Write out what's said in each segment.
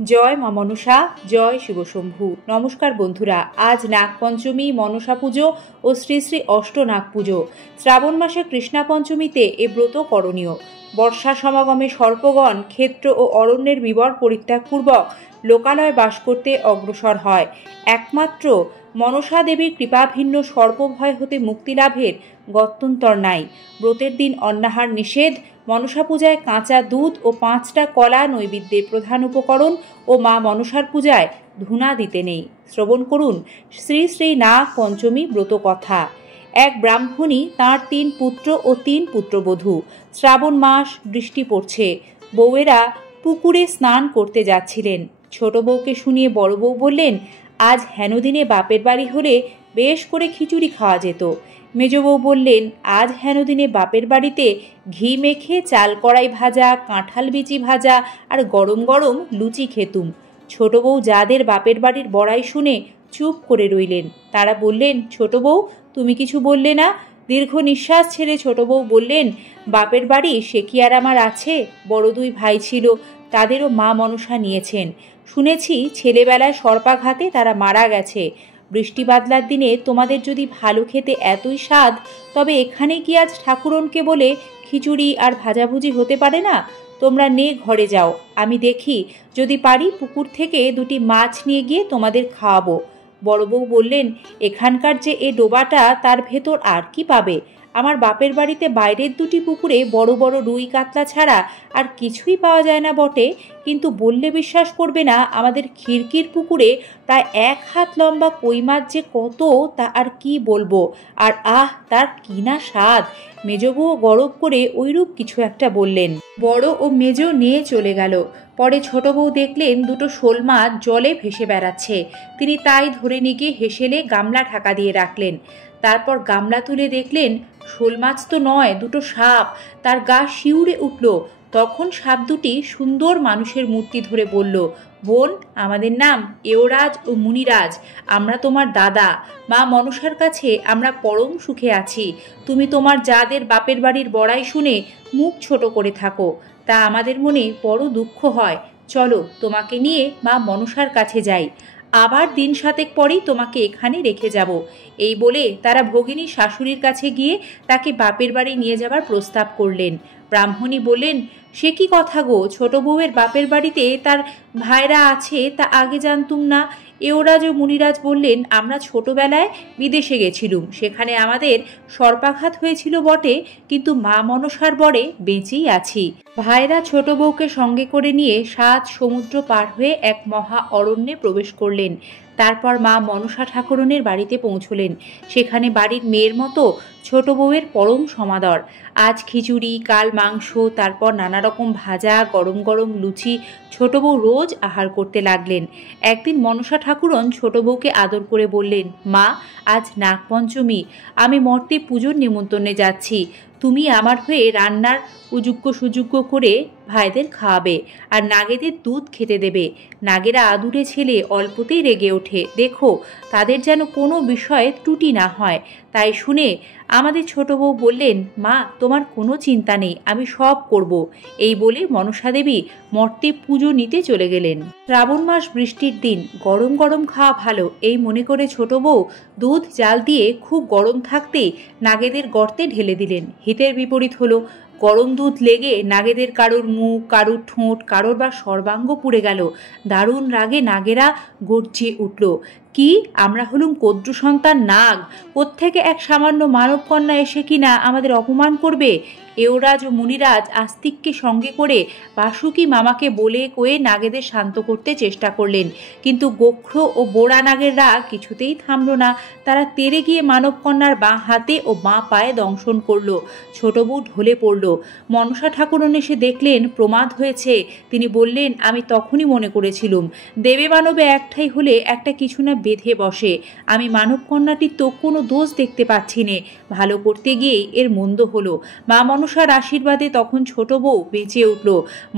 জয় মা মনসা, জয় শিবশম্ভু। নমস্কার বন্ধুরা, আজ নাগপঞ্চমী, মনসা পুজো ও শ্রী শ্রী অষ্টনাগ পুজো। শ্রাবণ মাসে কৃষ্ণা পঞ্চমীতে এ ব্রত করণীয়। বর্ষা সমাগমে সর্পগণ ক্ষেত্র ও অরণ্যের বিবর পরিত্যাগপূর্বক লোকালয়ে বাস করতে অগ্রসর হয়। একমাত্র মনসা দেবীর কৃপাভিন্ন সর্পভয় হতে মুক্তিলাভের গত্যন্তর নাই। ব্রতের দিন অন্নাহার নিষেধ। মনসা পূজায় কাঁচা দুধ ও 5টা কলা নৈবেদ্যের প্রধান উপকরণ ও মা মনসার পূজায় ধূনা দিতে নেই। শ্রবণ করুন শ্রী শ্রী নাগ পঞ্চমী ব্রত কথা। এক ব্রাহ্মণী তাঁর 3 পুত্র ও 3 পুত্রবধূ। শ্রাবণ মাস, বৃষ্টি পড়ছে। বউয়েরা পুকুরে স্নান করতে যাচ্ছিলেন। ছোট বউকে শুনিয়ে বড় বউ বললেন, আজ হেনদিনে বাপের বাড়ি হলে বেশ করে খিচুড়ি খাওয়া যেত। মেজ বউ বললেন, আজ হেনদিনে বাপের বাড়িতে ঘি মেখে চাল কড়াই ভাজা, কাঁঠাল বিচি ভাজা আর গরম গরম লুচি খেতুম। ছোট বউ যাদের বাপের বাড়ির বড়াই শুনে চুপ করে রইলেন। তারা বললেন, ছোট বউ তুমি কিছু বললে না? দীর্ঘ নিঃশ্বাস ছেড়ে ছোট বউ বললেন, বাপের বাড়ি সে কি আর আমার আছে? বড় 2 ভাই ছিল, তাদেরও মা মনসা নিয়েছেন। শুনেছি ছেলেবেলায় সর্পাঘাতে তারা মারা গেছে। বৃষ্টি বাদলার দিনে তোমাদের যদি ভালো খেতে এতই স্বাদ, তবে এখানে কি আজ ঠাকুরনকে বলে খিচুড়ি আর ভাজাভুজি হতে পারে না? তোমরা নে ঘরে যাও, আমি দেখি যদি পারি পুকুর থেকে 2টি মাছ নিয়ে গিয়ে তোমাদের খাওয়াবো। বড় বউ বললেন, এখানকার যে এ ডোবাটা, তার ভেতর আর কি পাবে? আমার বাপের বাড়িতে বাইরের 2টি পুকুরে বড় বড় রুই কাতলা ছাড়া আর কিছুই পাওয়া যায় না বটে, কিন্তু বললে বিশ্বাস করবে না, আমাদের খিড়কির পুকুরে প্রায় 1 হাত লম্বা কই মাছ যে কত, তা আর কি বলবো। আর তার কি না স্বাদ! মেজ বউ গরব করে ওইরূপ কিছু একটা বললেন। বড় ও মেজ নিয়ে চলে গেল। পরে ছোট বউ দেখলেন 2টো শোল মাছ জলে ভেসে বেড়াচ্ছে। তিনি তাই ধরে নিয়ে গিয়ে হেসেলে গামলা ঢাকা দিয়ে রাখলেন। তারপর গামলা তুলে দেখলেন শোল মাছ তো নয়, 2টো সাপ। তার গা শিউরে উঠল। তখন সাপ 2টি সুন্দর মানুষের মূর্তি ধরে বলল, বোন, আমাদের নাম এওরাজ ও মুনিরাজ। আমরা তোমার দাদা। মা মনসার কাছে আমরা পরম সুখে আছি। তুমি তোমার যাদের বাপের বাড়ির বড়াই শুনে মুখ ছোট করে থাকো, তা আমাদের মনে বড় দুঃখ হয়। চলো তোমাকে নিয়ে মা মনসার কাছে যাই। আবার দিন 7 পরেই তোমাকে এখানে রেখে যাব। এই বলে তারা ভগিনী শাশুড়ির কাছে গিয়ে তাকে বাপের বাড়ি নিয়ে যাবার প্রস্তাব করলেন। ব্রাহ্মণী বললেন, সে কি কথা গো, ছোট বউয়ের বাপের বাড়িতে তার ভাইরা আছে, তা আগে জানতুম না। এওরাজ ও মুনিরাজ বললেন, আমরা ছোটবেলায় বিদেশে গেছিলুম, সেখানে আমাদের সর্পাঘাত হয়েছিল বটে, কিন্তু মা মনসার বরে বেঁচেই আছি। ভাইরা ছোট বউকে সঙ্গে করে নিয়ে 7 সমুদ্র পার হয়ে এক মহা অরণ্যে প্রবেশ করলেন। তারপর মা মনসা ঠাকুরনের বাড়িতে পৌঁছলেন। সেখানে বাড়ির মেয়ের মতো ছোট বউয়ের পরম সমাদর। আজ খিচুড়ি, কাল মাংস, তারপর নানা রকম ভাজা, গরম গরম লুচি ছোট বউ রোজ আহার করতে লাগলেন। একদিন মনসা ঠাকুরন ছোট বউকে আদর করে বললেন, মা, আজ নাগপঞ্চমী, আমি মর্তে পুজোর নিমন্ত্রণে যাচ্ছি। তুমি আমার হয়ে রান্নার উযোগ্য সুযোগ্য করে ভাইদের খাওয়াবে আর নাগেদের দুধ খেতে দেবে। নাগেরা আদুরে ছেলে, অল্পতেই রেগে ওঠে। দেখো তাদের যেন কোনো বিষয়ে ত্রুটি না হয়। তাই শুনে আমাদের ছোট বউ বললেন, মা, তোমার কোনো চিন্তা নেই, আমি সব করব। এই বলে মনসা দেবী মর্তে পুজো নিতে চলে গেলেন। শ্রাবণ মাস, বৃষ্টির দিন, গরম গরম খাওয়া ভালো, এই মনে করে ছোট বউ দুধ জাল দিয়ে খুব গরম থাকতেই নাগেদের গর্তে ঢেলে দিলেন। হিতের বিপরীত হলো। গরম দুধ লেগে নাগেদের কারোর মুখ, কারোর ঠোঁট, কারোর বা সর্বাঙ্গ পুড়ে গেল। দারুণ রাগে নাগেরা গর্জে উঠল, কি আমরা হলুম কদ্রু সন্তান নাগ? কোত্থেকে এক সামান্য মানব কন্যা এসে কিনা আমাদের অপমান করবে? এওরাজ ও মুনিরাজ আস্তিককে সঙ্গে করে বাসুকি মামাকে বলে কয়ে নাগেদের শান্ত করতে চেষ্টা করলেন, কিন্তু গোখ্র ও বোড়া নাগের রাগ কিছুতেই থামল না। তারা তেড়ে গিয়ে মানব কন্যার বাঁ হাতে ও বাঁ পায়ে দংশন করল। ছোট বউ ঢলে পড়ল। মনসা ঠাকুরন এসে দেখলেন প্রমাদ হয়েছে। তিনি বললেন, আমি তখনই মনে করেছিলুম, দেবে মানবে একটাই হলে একটা কিছু না বেঁধে বসে। আমি মানব কন্যাটির তো কোনো দোষ দেখতে পাচ্ছি নে, ভালো করতে গিয়েই এর মন্দ হলো। মা মনসার আশীর্বাদে তখন ছোট বউ বেঁচে উঠল।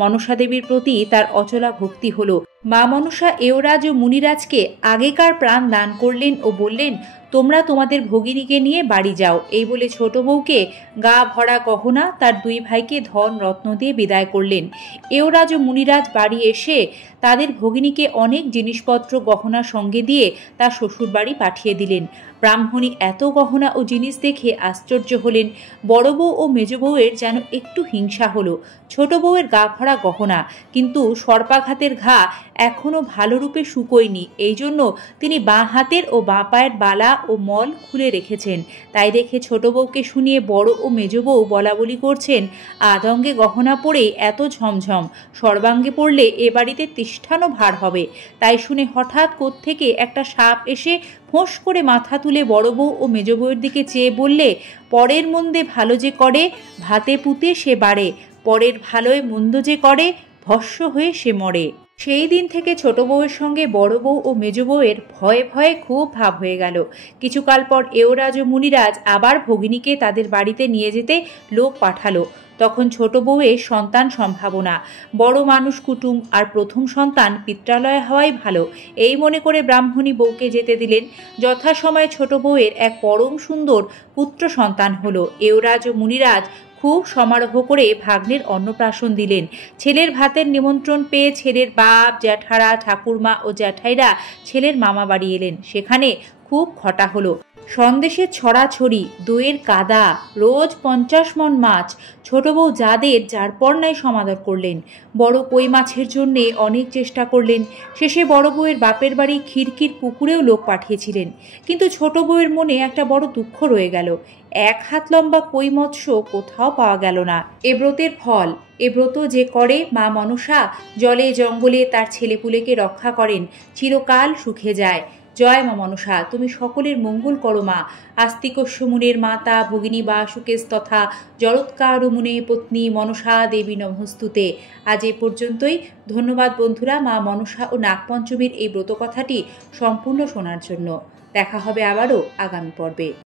মনসা দেবীর প্রতি তার অচলা ভক্তি হলো। মা মনসা এওরাজ ও মুনিরাজকে আগেকার প্রাণ দান করলেন ও বললেন, তোমরা তোমাদের ভগিনীকে নিয়ে বাড়ি যাও। এই বলে ছোট বউকে গা ভরা গহনা তার দুই ভাইকে ধন রত্ন দিয়ে বিদায় করলেন। এওরাজ ও মুনিরাজ বাড়ি এসে তাদের ভগিনীকে অনেক জিনিসপত্র গহনা সঙ্গে দিয়ে তার শ্বশুর বাড়ি পাঠিয়ে দিলেন। ব্রাহ্মণী এত গহনা ও জিনিস দেখে আশ্চর্য হলেন। বড় বউ ও মেজ বউয়ের যেন একটু হিংসা হলো। ছোট বউয়ের গা ভরা গহনা, কিন্তু সর্পাঘাতের ঘা এখনো ভালো রূপে শুকোয়নি। এই জন্য তিনি বাঁ হাতের ও বাঁ পায়ের বালা ও মল খুলে রেখেছেন। তাই দেখে ছোট বউকে শুনিয়ে বড় ও মেজ বউ বলা বলি করছেন, আদঙ্গে গহনা পরে এত ঝমঝম, সর্বাঙ্গে পড়লে এ বাড়িতে তিষ্ঠানো ভার হবে। তাই শুনে হঠাৎ কোত্থেকে একটা সাপ এসে ফোঁস করে মাথা তুলে বড় বউ ও মেজ বউয়ের দিকে চেয়ে বললে, পরের মন্দে ভালো যে করে ভাতে পুঁতে সে বাড়ে, পরের ভালোয় মন্দ যে করে ভস্য হয়ে সে মরে। সেই দিন থেকে ছোট বউয়ের সঙ্গে বড় বউ ও মেজ বউয়ের ভয়ে ভয়ে খুব ভাব হয়ে গেল। কিছুকাল পর এওরাজ ও মুনিরাজ আবার ভগিনীকে তাদের বাড়িতে নিয়ে যেতে লোক পাঠালো। তখন ছোট বউয়ের সন্তান সম্ভাবনা, বড় মানুষ কুটুম আর প্রথম সন্তান পিত্রালয় হওয়াই ভালো, এই মনে করে ব্রাহ্মণী বউকে যেতে দিলেন। যথাসময়ে ছোট বউয়ের এক পরম সুন্দর পুত্র সন্তান হলো। এওরাজ ও মুনিরাজ খুব সমারোহ করে ভাগ্নের অন্নপ্রাশন দিলেন। ছেলের ভাতের নিমন্ত্রণ পেয়ে ছেলের বাপ, জ্যাঠারা, ঠাকুরমা ও জ্যাঠাইরা ছেলের মামা বাড়ি এলেন। সেখানে খুব ঘটা হলো। সন্দেশের ছড়াছড়ি, দইয়ের কাদা, রোজ 50 মণ মাছ। ছোট বউ যাদের যার পর নাই সমাদর করলেন। বড় কই মাছের জন্যে অনেক চেষ্টা করলেন। শেষে বড় বউয়ের বাপের বাড়ি খিড়কির পুকুরেও লোক পাঠিয়েছিলেন। কিন্তু ছোট বউয়ের মনে একটা বড় দুঃখ রয়ে গেল। 1 হাত লম্বা কই মৎস্য কোথাও পাওয়া গেল না। এ ব্রতের ফল, এ ব্রত যে করে মা মনসা জলে জঙ্গলে তার ছেলেপুলেকে রক্ষা করেন, চিরকাল সুখে যায়। জয় মা মনসা, তুমি সকলের মঙ্গল করো মা। আস্তিকস্য মুনের মাতা ভগিনী বা সুকেশ তথা জরৎকার মুনে পত্নী মনসা দেবী নমস্তুতে। আজ এ পর্যন্তই। ধন্যবাদ বন্ধুরা মা মনসা ও নাগপঞ্চমীর এই ব্রত কথাটি সম্পূর্ণ শোনার জন্য। দেখা হবে আবারও আগামী পর্বে।